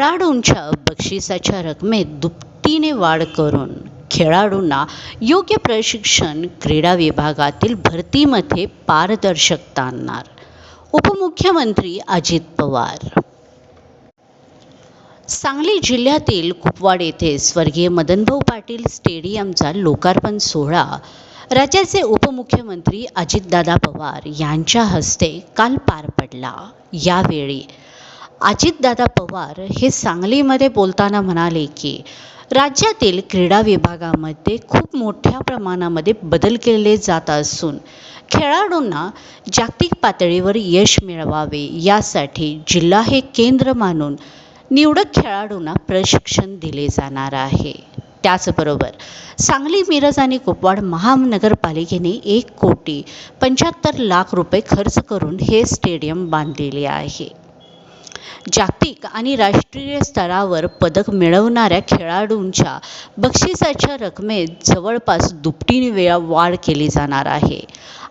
खेळाडूंच्या बक्षिसाच्या रकमेत दुपटीने वाढ करून खेळाडूंना योग्य प्रशिक्षण क्रीडा विभागातील भरतीमध्ये पारदर्शकता आणणार उपमुख्यमंत्री अजित पवार. सांगली जिल्ह्यातील कुपवाड येथे स्वर्गीय मदनभाऊ पाटील स्टेडियमचा लोकार्पण सोहळा. राज्याचे उपमुख्यमंत्री अजितदादा पवार यांच्या हस्ते काल पार पडला. यावेळी अजितदादा पवार हे सांगलीमध्ये बोलताना म्हणाले की राज्यातील क्रीडा विभागामध्ये खूप मोठ्या प्रमाणामध्ये बदल केले जात असून खेळाडूंना जागतिक पातळीवर यश मिळवावे यासाठी जिल्हा हे केंद्र मानून निवडक खेळाडूंना प्रशिक्षण दिले जाणार आहे. त्याचबरोबर सांगली मिरज आणि कुपवाड महानगरपालिकेने एक कोटी पंच्याहत्तर लाख रुपये खर्च करून हे स्टेडियम बांधलेले आहे. जागतिक आणि राष्ट्रीय स्तरावर पदक मिळवणाऱ्या खेळाडूंच्या बक्षिसाच्या रकमेत जवळपास दुपटीने वेळा वाढ केली जाणार आहे.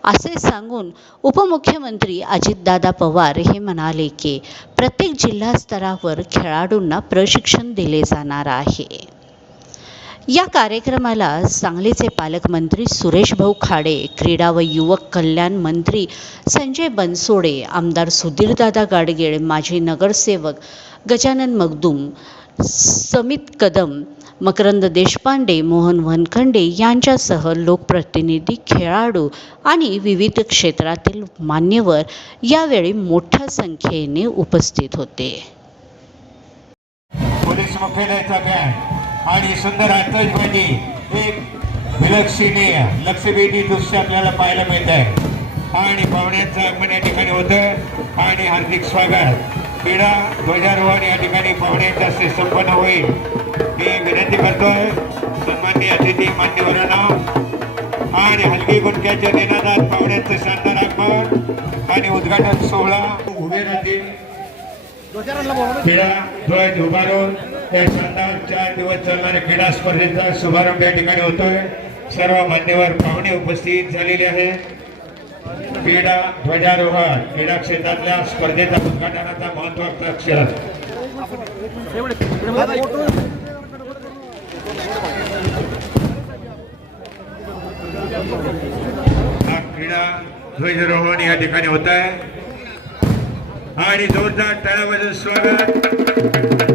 असे सांगून उपमुख्यमंत्री अजितदादा पवार हे म्हणाले की प्रत्येक जिल्हा स्तरावर खेळाडूंना प्रशिक्षण दिले जाणार आहे. या कार्यक्रमाला सांगलीचे पालकमंत्री सुरेश भाऊ खाडे क्रीडा व युवक कल्याण मंत्री संजय बनसोडे आमदार सुधीरदादा गाडगीळ माजी नगरसेवक गजानन मगदूम समित कदम मकरंद देशपांडे मोहन वनखंडे यांच्यासह लोकप्रतिनिधी खेळाडू आणि विविध क्षेत्रातील मान्यवर यावेळी मोठ्या संख्येने उपस्थित होते. पोलीस आणि सुंदर आतषबाजी एक विलक्षणीय लक्षवेधी दृश्य आपल्याला पाहायला मिळत आहे आणि पाहुण्यांचं आगमन या ठिकाणी होतं. आणि हार्दिक स्वागत. क्रीडा ध्वजारोहण या ठिकाणी पाहुण्यांच्या हस्ते संपन्न होईल. मी विनंती करतोय. सन्मान्य अतिथी मान्यवरांना. आणि हलकी गुटक्याच्या निनादात पाहुण्यांचं शानदार आगमन. आणि उद्घाटन सोहळा. उभे राहतील. क्रीडा ध्वज उभारून. या चार दिवस चालणाऱ्या क्रीडा स्पर्धेचा शुभारंभ या ठिकाणी होतोय. सर्व मान्यवर पाहुणे उपस्थित झालेले आहेत. क्रीडा ध्वजारोहण क्रीडा क्षेत्रातल्या स्पर्धेचा उद्घाटनाचा महत्त्वाचा क्षण. हा क्रीडा ध्वजारोहण या ठिकाणी होत आहे आणि जोरदार टाळ्यावाजून स्वागत.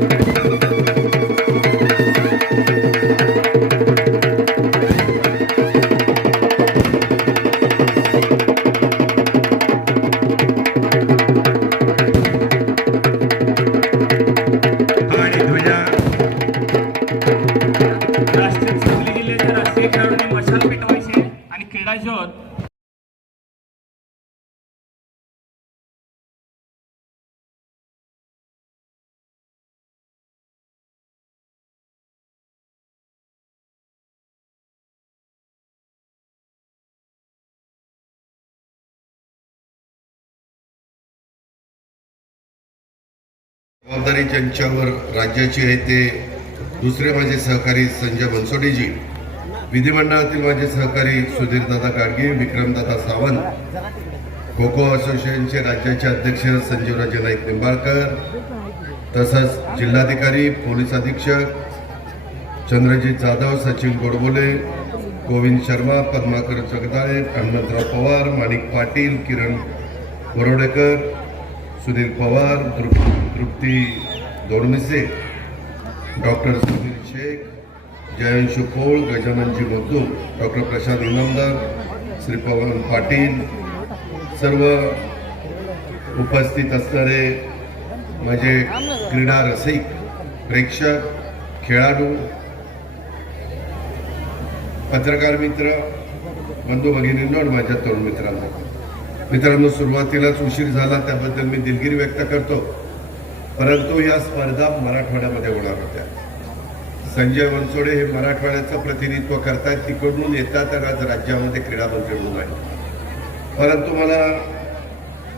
जबाबदारी ज्यांच्यावर राज्याची आहे ते दुसरे माझे सहकारी संजय बनसोडेजी विधिमंडळातील माझे सहकारी सुधीरदादा गाडगे विक्रमदादा सावंत खो खो असोसिएशनचे राज्याचे अध्यक्ष संजीवराजे नाईक निंबाळकर तसंच जिल्हाधिकारी पोलीस अधीक्षक चंद्रजीत जाधव सचिन गोडबोले गोविंद शर्मा पद्माकर जगदाळे हनुमंतराव पवार माणिक पाटील किरण बोरोडेकर सुनील पवार दृप तृप्ती दोडमिसे डॉक्टर सुधीर शेख जयंशू पोळ गजाननजी मगदूम डॉक्टर प्रशांत इनामदार श्री पवन पाटील सर्व उपस्थित असणारे माझे क्रीडा रसिक प्रेक्षक खेळाडू पत्रकार मित्र बंधू भगिनींनो आणि माझ्या तरुण मित्रांनो. मित्रांनो सुरुवातीलाच उशीर झाला त्याबद्दल मी दिलगिरी व्यक्त करतो. परंतु या स्पर्धा मराठवाड्यामध्ये होणार होत्या. संजय बनसोडे हे मराठवाड्याचं प्रतिनिधित्व करतायत तिकडून येतात तर आज राज्यामध्ये क्रीडा मंत्री म्हणून आहे परंतु मला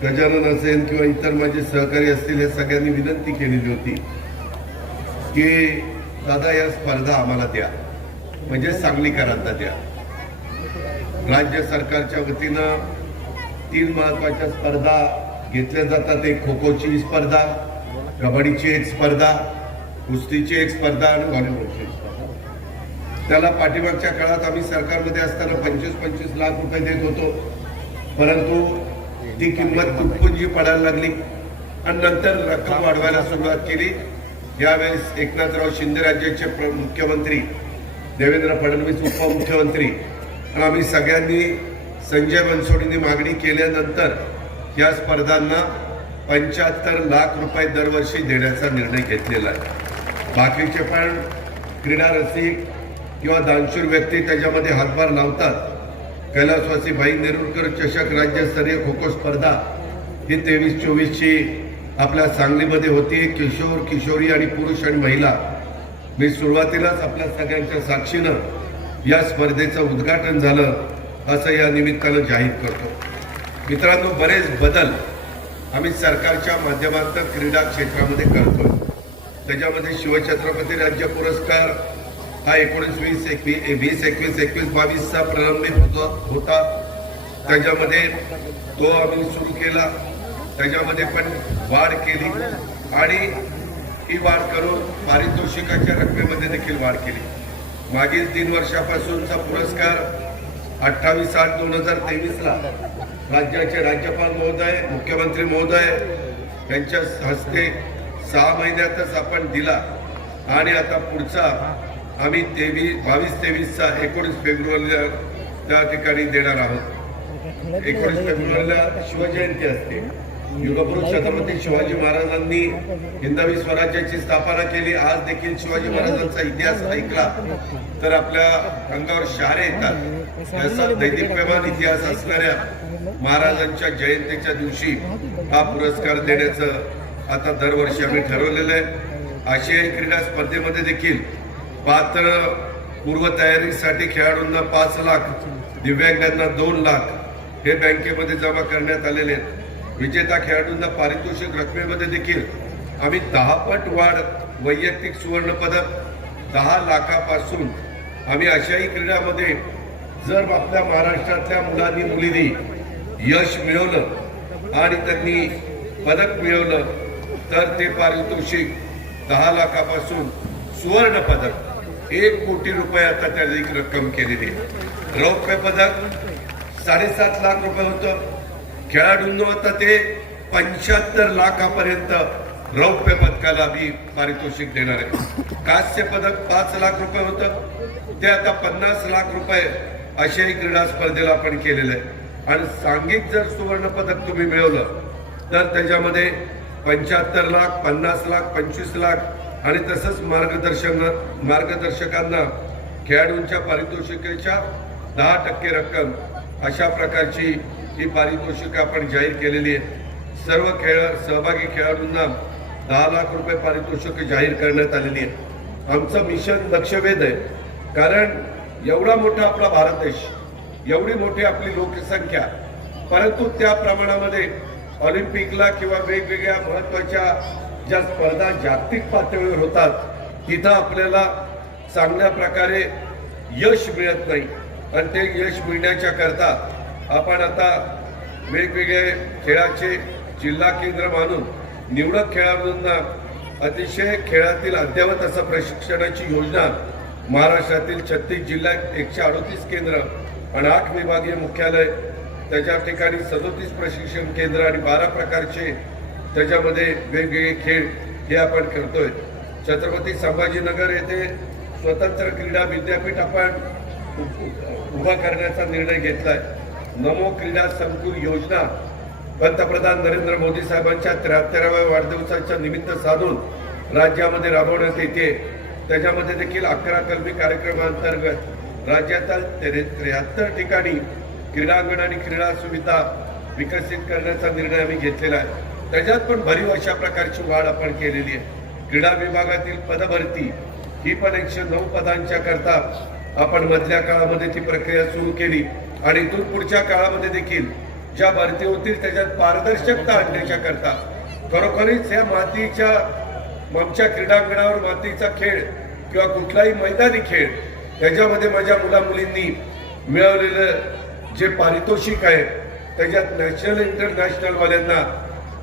गजानन असेल किंवा इतर माझे सहकारी असतील हे सगळ्यांनी विनंती केलेली होती की दादा या स्पर्धा आम्हाला द्या. म्हणजे सांगलीकरांना द्या. राज्य सरकारच्या वतीनं तीन महत्त्वाच्या स्पर्धा घेतल्या जातात. एक खो खोची स्पर्धा कबड्डीची एक स्पर्धा कुस्तीची एक स्पर्धा आणि व्हॉलीबॉलची स्पर्धा. त्याला पाठीमागच्या काळात आम्ही सरकारमध्ये असताना पंचवीस पंचवीस लाख रुपये देत होतो. परंतु ती किंमत तुटपुंजी पडायला लागली आणि नंतर रक्कम वाढवायला सुरुवात केली. यावेळेस एकनाथराव शिंदे राज्याचे प्र- मुख्यमंत्री देवेंद्र फडणवीस उपमुख्यमंत्री आणि आम्ही सगळ्यांनी संजय बनसोडींनी मागणी केल्यानंतर या स्पर्धांना पंच्याहत्तर लाख रुपये दरवर्षी देण्याचा निर्णय घेतलेला आहे. बाकीचे पण क्रीडा रसिक किंवा दानशूर व्यक्ती त्याच्यामध्ये हातभार लावतात. कैलासवासी भाई नेरुरकर चषक राज्यस्तरीय खो खो स्पर्धा ही तेवीस चोवीसची आपल्या सांगलीमध्ये होती. किशोर किशोरी आणि पुरुष आणि महिला. मी सुरुवातीलाच आपल्या सगळ्यांच्या साक्षीनं या स्पर्धेचं उद्घाटन झालं. असं या निमित्तानं जाहीर करतो. मित्रांनो बरेच बदल आम्ही सरकारच्या माध्यमातून क्रीडा क्षेत्रामध्ये करतोय. त्याच्यामध्ये शिवछत्रपती राज्य पुरस्कार हा एकोणीस वीस एकवीस वीस एकवीस एकवीस बावीसचा प्रलंबित होता होता. त्याच्यामध्ये तो आम्ही सुरू केला. त्याच्यामध्ये पण वाढ केली. आणि ही वाढ करून पारितोषिकाच्या रकमेमध्ये देखील वाढ केली. मागील तीन वर्षापासूनचा पुरस्कार अठ्ठावीस आठ दोन हजार तेवीसला राज्याचे राज्यपाल महोदय मुख्यमंत्री महोदय यांच्या हस्ते सहा महिन्यातच आपण दिला. आणि आता पुढचा आम्ही तेवीस बावीस तेवीसचा एकोणीस फेब्रुवारीला त्या ठिकाणी देणार आहोत. एकोणीस फेब्रुवारीला शिवजयंती असते. युगपुरुष छत्रपती शिवाजी महाराजांनी हिंदवी स्वराज्याची स्थापना केली. आज देखील शिवाजी महाराजांचा इतिहास ऐकला. तर आपल्या अंगावर शहारे येतात. दैदिप्यमान इतिहास असणाऱ्या महाराजांच्या जयंतीच्या दिवशी हा पुरस्कार देण्याचं आता दरवर्षी आम्ही ठरवलेलं आहे. आशियाई क्रीडा स्पर्धेमध्ये देखील पात्र पूर्वतयारीसाठी खेळाडूंना पाच लाख दिव्यांगांना दोन लाख हे बँकेमध्ये जमा करण्यात आलेले आहेत. विजेता खेळाडूंना पारितोषिक रकमेमध्ये देखील आम्ही दहा पट वाढ वैयक्तिक सुवर्ण पदक दहा लाखापासून आम्ही आशियाई क्रीडामध्ये जर आपल्या महाराष्ट्रातल्या मुलांनी मुलींनी यश मिळवलं आणि त्यांनी पदक मिळवलं तर ते पारितोषिक दहा लाखापासून सुवर्ण पदक. एक कोटी रुपये आता त्याची रक्कम केलेली आहे. रौप्य पदक साडेसात लाख रुपये होतं. खेळाडूंना आता ते पंच्याहत्तर लाखापर्यंत रौप्य पदकाला मी पारितोषिक देणार आहे. कांस्य पदक पाच लाख रुपये होतं. ते आता पन्नास लाख रुपये आशियाई क्रीडा स्पर्धेला आपण केलेलं आहे. आणि सांघिक जर सुवर्ण पदक तुम्ही मिळवलं तर त्याच्यामध्ये पंच्याहत्तर लाख पन्नास लाख पंचवीस लाख आणि तसंच मार्गदर्शन मार्गदर्शकांना खेळाडूंच्या पारितोषिकेच्या दहा टक्के रक्कम अशा प्रकारची ही पारितोषिकं आपण जाहीर केलेली आहे सर्व खेळ सहभागी खेळाडूंना दहा लाख रुपये पारितोषिक जाहीर करण्यात आलेली आहे आमचं मिशन लक्षवेध आहे. कारण एवढा मोठा आपला भारत देश एवढी मोठी आपली लोकसंख्या परंतु त्या प्रमाणामध्ये ऑलिम्पिकला किंवा वेगवेगळ्या महत्त्वाच्या ज्या स्पर्धा जागतिक पातळीवर होतात तिथं आपल्याला चांगल्या प्रकारे यश मिळत नाही. आणि ते यश मिळण्याच्या करता आपण आता वेगवेगळे खेळाचे जिल्हा केंद्र मानून निवडक खेळाडूंना अतिशय खेळातील अद्ययावत असं प्रशिक्षणाची योजना महाराष्ट्रातील छत्तीस जिल्ह्यात एकशे अडोतीस केंद्र आणि आठ विभागीय मुख्यालय त्याच्या ठिकाणी सदोतीस प्रशिक्षण केंद्र आणि बारा प्रकारचे त्याच्यामध्ये वेगवेगळे खेळ हे आपण करतोय छत्रपती संभाजीनगर येथे स्वतंत्र क्रीडा विद्यापीठ आपण उभा करण्याचा निर्णय घेतलाय. नमो क्रीडा संकुल योजना पंतप्रधान नरेंद्र मोदी साहेबांच्या त्र्याहत्तराव्या वाढदिवसाच्या निमित्त साधून राज्यामध्ये राबवण्यात येते. त्याच्यामध्ये देखील अकरा कलमी कार्यक्रमांतर्गत राज्यातील त्र्याहत्तर ठिकाणी क्रीडांगण आणि क्रीडा सुविधा विकसित करण्याचा निर्णय आम्ही घेतलेला आहे. त्याच्यात पण भरीव अशा प्रकारची वाढ आपण केलेली आहे. क्रीडा विभागातील पदभरती ही पण एकशे नऊ पदांच्या करता आपण मधल्या काळामध्ये ती प्रक्रिया सुरू केली आणि इथून पुढच्या काळामध्ये देखील ज्या भरती होतील त्याच्यात पारदर्शकता आणण्याच्या करता. खरोखरीच या मातीच्या आमच्या क्रीडांगणावर मातीचा खेळ किंवा कुठलाही मैदानी खेळ त्याच्यामध्ये माझ्या मुला मुलींनी मिळवलेलं जे पारितोषिक आहे त्याच्यात नॅशनल इंटरनॅशनलवाल्यांना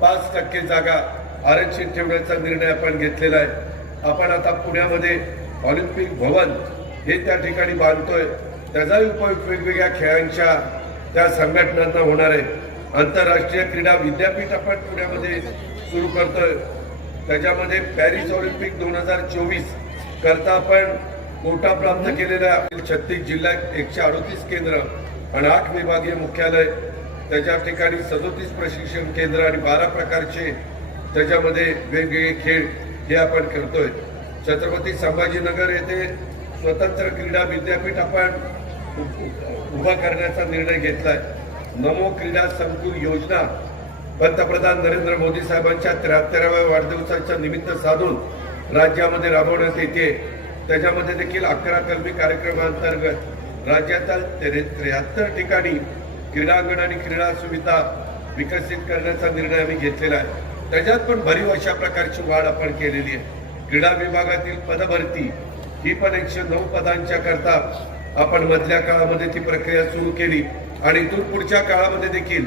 पाच टक्के जागा आरक्षित ठेवण्याचा निर्णय आपण घेतलेला आहे. आपण आता पुण्यामध्ये ऑलिम्पिक भवन हे त्या ठिकाणी बांधतोय. त्याचाही उपयोग वेगवेगळ्या खेळांच्या त्या संघटनांना होणार आहे. आंतरराष्ट्रीय क्रीडा विद्यापीठ आपण पुण्यामध्ये सुरू करतोय. त्याच्यामध्ये पॅरिस ऑलिम्पिक दोन हजार चोवीस करता आपण कोटा प्राप्त केलेल्या छत्तीस जिल्ह्यात एकशे अडोतीस केंद्र आणि आठ विभागीय मुख्यालय त्याच्या ठिकाणी सदोतीस प्रशिक्षण केंद्र आणि बारा प्रकारचे त्याच्यामध्ये वेगवेगळे खेळ हे आपण करतोय. छत्रपती संभाजीनगर येथे स्वतंत्र क्रीडा विद्यापीठ आपण उभा करण्याचा निर्णय घेतलाय. नमो क्रीडा संकुल योजना पंतप्रधान नरेंद्र मोदी साहेबांच्या त्र्याहत्तराव्या वाढदिवसाच्या निमित्त साधून राज्यामध्ये राबवण्यात येते. त्याच्यामध्ये देखील अकरा कलमी कार्यक्रमांतर्गत राज्यातील त्र्याहत्तर ठिकाणी क्रीडांगण आणि क्रीडा सुविधा विकसित करण्याचा निर्णय आम्ही घेतलेला आहे. त्याच्यात पण भरीव अशा प्रकारची वाढ आपण केलेली आहे. क्रीडा विभागातील पदभरती ही पण एकशे नऊ पदांच्या करता आपण मधल्या काळामध्ये ती प्रक्रिया सुरू केली आणि इथून पुढच्या काळामध्ये देखील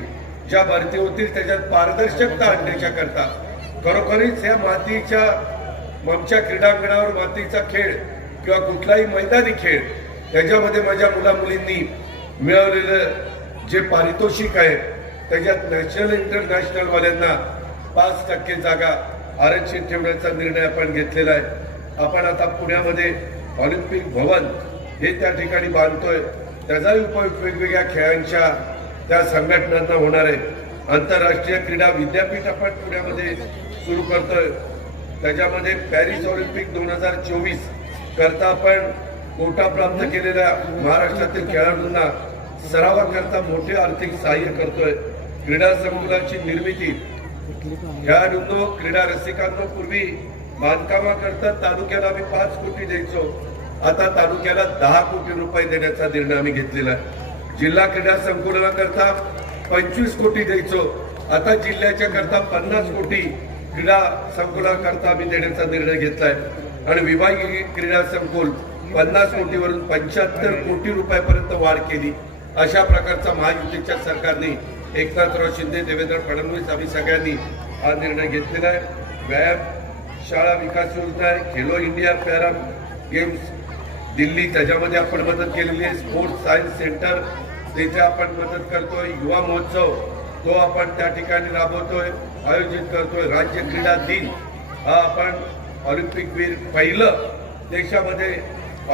ज्या भरती होतील त्याच्यात पारदर्शकता आणण्याच्या करता. खरोखरीच या मातीच्या आमच्या क्रीडांगणावर मातीचा खेळ किंवा कुठलाही मैदानी खेळ त्याच्यामध्ये माझ्या मुला मुलींनी मिळवलेलं जे पारितोषिक आहे त्याच्यात नॅशनल इंटरनॅशनल वाल्यांना पाच टक्के जागा आरक्षित ठेवण्याचा निर्णय आपण घेतलेला आहे. आपण आता पुण्यामध्ये ऑलिम्पिक भवन हे त्या ठिकाणी बांधतोय. त्याचाही उपयोग वेगवेगळ्या खेळांच्या त्या संघटनांना होणार आहे. आंतरराष्ट्रीय क्रीडा विद्यापीठ आपण पुण्यामध्ये सुरू करतोय. त्याच्यामध्ये पॅरिस ऑलिम्पिक दोन हजार चोवीस करता आपण कोटा प्राप्त केलेल्या महाराष्ट्रातील खेळाडूंना सरावाकरता मोठे आर्थिक सहाय्य करतोय. क्रीडा संकुलाची निर्मिती. खेळाडूंनो क्रीडा रसिकांनो पूर्वी बांधकामाकरता तालुक्याला आम्ही पाच कोटी द्यायचो. आता तालुक्याला दहा कोटी रुपये देण्याचा निर्णय आम्ही घेतलेला आहे. जिल्हा क्रीडा संकुलनाकरता पंचवीस कोटी द्यायचो. आता जिल्ह्याच्या करता पन्नास कोटी क्रीडा संकुलाकरता आम्ही देण्याचा निर्णय घेतलाय. आणि विभागीय क्रीडा संकुल पन्नास कोटीवरून पंच्याहत्तर कोटी रुपयापर्यंत वाढ केली. अशा प्रकारचा महायुतीच्या सरकारने एकनाथराव शिंदे देवेंद्र फडणवीस आम्ही सगळ्यांनी हा निर्णय घेतलेला आहे. व्यायाम शाळा विकास योजना आहे Khelo India para games Delhi त्याच्यामध्ये आपण मदत केलेली आहे. स्पोर्ट्स सायन्स सेंटर तिथे आपण मदत करतोय. युवा महोत्सव तो आपण त्या ठिकाणी राबवतोय आयोजित करतोय. राज्य क्रीडा दिन हा आपण ऑलिम्पिक वीर पहिलं देशामध्ये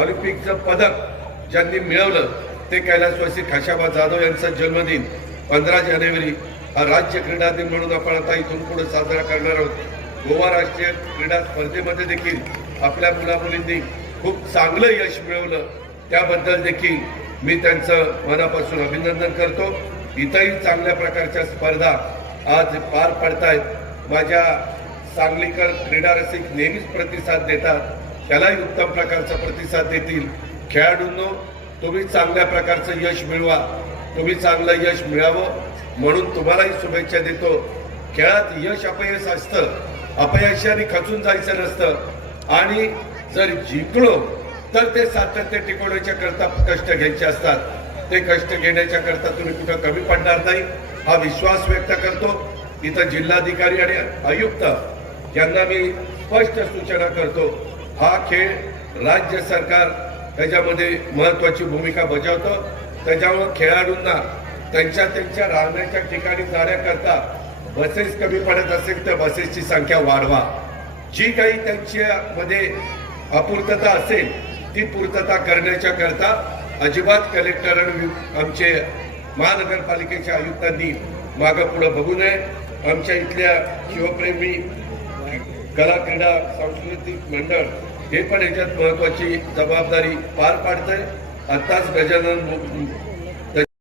ऑलिम्पिकचं पदक ज्यांनी मिळवलं ते कैलासवासी खाशाबा जाधव यांचा जन्मदिन पंधरा जानेवारी. हा राज्य क्रीडा दिन म्हणून आपण आता इथून पुढे साजरा करणार आहोत. गोवा राष्ट्रीय क्रीडा स्पर्धेमध्ये देखील आपल्या मुलामुलींनी खूप चांगलं यश मिळवलं. त्याबद्दल देखील मी त्यांचं मनापासून अभिनंदन करतो. इथंही चांगल्या प्रकारच्या स्पर्धा आज पार पडतायत. माझ्या सांगलीकर क्रीडा रसिक नेहमीच प्रतिसाद देतात. त्यालाही उत्तम प्रकारचा प्रतिसाद देतील. खेळाडूंनो तुम्ही चांगल्या प्रकारचं यश मिळवा. तुम्ही चांगलं यश मिळावं म्हणून तुम्हालाही शुभेच्छा देतो. खेळात यश अपयश असतं. अपयशाने खचून जायचं नसतं. आणि जर जिंकलो तर ते सातत्य टिकवण्याच्या करता कष्ट घ्यायचे असतात. ते कष्ट घेण्याच्या करता तुम्ही कुठं कमी पडणार नाही हा विश्वास व्यक्त करतो. इथं जिल्हाधिकारी आणि आयुक्त यांना मी स्पष्ट सूचना करतो. हा खेळ राज्य सरकार त्याच्यामध्ये महत्वाची भूमिका बजावतं. त्याच्यामुळे खेळाडूंना त्यांच्या त्यांच्या राहण्याच्या ठिकाणी जाण्याकरता बसेस कमी पडत असेल तर बसेसची संख्या वाढवा. जी काही त्यांच्या मध्ये अपूर्तता असेल ती पूर्तता करण्याच्या करता अजिबात कलेक्टर आणि आमचे महानगरपालिकेच्या आयुक्तांनी मागं पुढं बघू नये. आमच्या इथल्या शिवप्रेमी कला क्रीडा सांस्कृतिक मंडळ हे पण याच्यात महत्वाची जबाबदारी पार पाडतंय. आत्ताच गजानन